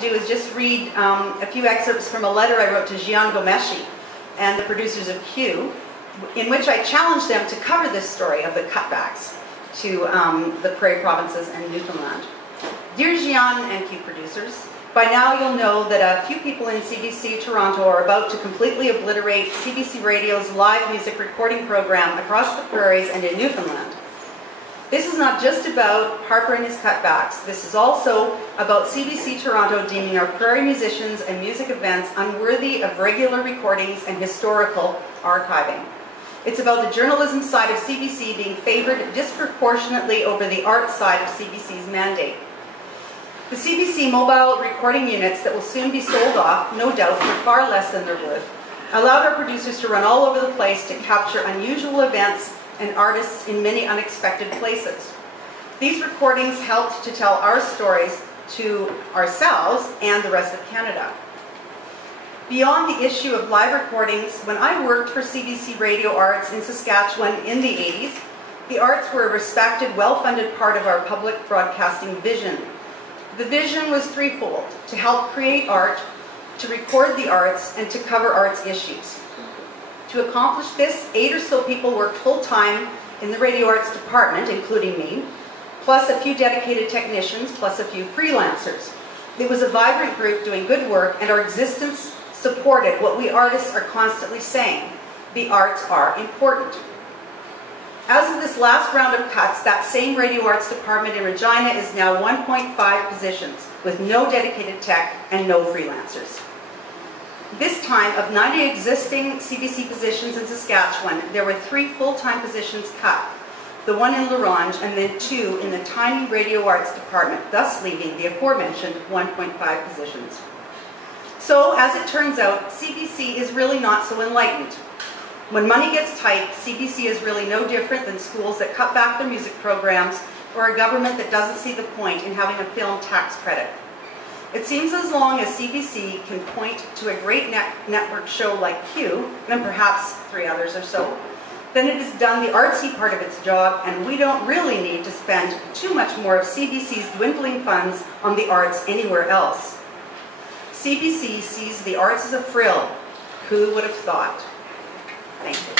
to do is just read a few excerpts from a letter I wrote to Gian Gomeshi and the producers of Q, in which I challenged them to cover this story of the cutbacks to the Prairie provinces and Newfoundland. Dear Gian and Q producers, by now you'll know that a few people in CBC Toronto are about to completely obliterate CBC Radio's live music recording program across the Prairies and in Newfoundland. This is not just about Harper and his cutbacks. This is also about CBC Toronto deeming our Prairie musicians and music events unworthy of regular recordings and historical archiving. It's about the journalism side of CBC being favored disproportionately over the art side of CBC's mandate. The CBC mobile recording units that will soon be sold off, no doubt for far less than they're worth, allowed our producers to run all over the place to capture unusual events and artists in many unexpected places. These recordings helped to tell our stories to ourselves and the rest of Canada. Beyond the issue of live recordings, when I worked for CBC Radio Arts in Saskatchewan in the 80s, the arts were a respected, well-funded part of our public broadcasting vision. The vision was threefold: to help create art, to record the arts, and to cover arts issues. To accomplish this, 8 or so people worked full-time in the radio arts department, including me, plus a few dedicated technicians, plus a few freelancers. It was a vibrant group doing good work, and our existence supported what we artists are constantly saying: the arts are important. As of this last round of cuts, that same radio arts department in Regina is now 1.5 positions, with no dedicated tech and no freelancers. This time, of 90 existing CBC positions in Saskatchewan, there were 3 full-time positions cut, the one in L'Orange and then 2 in the tiny radio arts department, thus leaving the aforementioned 1.5 positions. So, as it turns out, CBC is really not so enlightened. When money gets tight, CBC is really no different than schools that cut back their music programs or a government that doesn't see the point in having a film tax credit. It seems as long as CBC can point to a great network show like Q, and perhaps 3 others or so, then it has done the artsy part of its job, and we don't really need to spend too much more of CBC's dwindling funds on the arts anywhere else. CBC sees the arts as a frill. Who would have thought? Thank you.